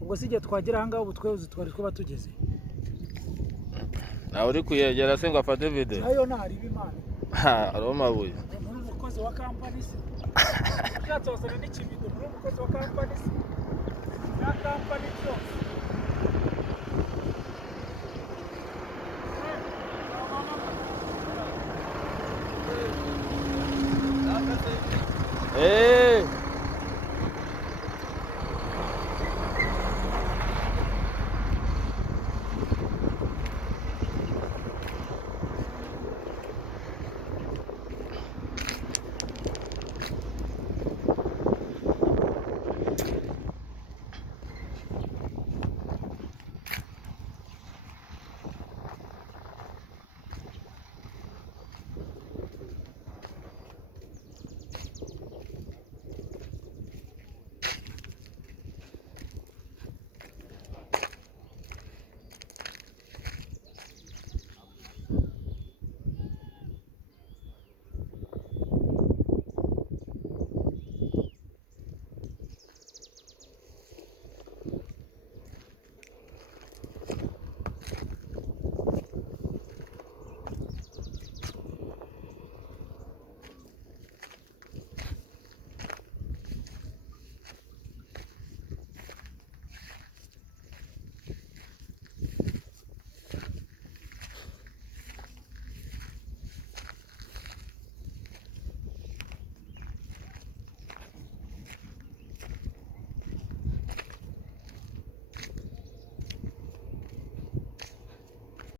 ubwo si igihe twagera aha ngaha ubu twese twari kuba tugeze nawe uri kuyegera se ngo afate video nayo ntariba imana ariho amabuye muri umukozi wa kampani se ushatse wazana n'ikibido muri umukozi wa kampani se ya kampani byose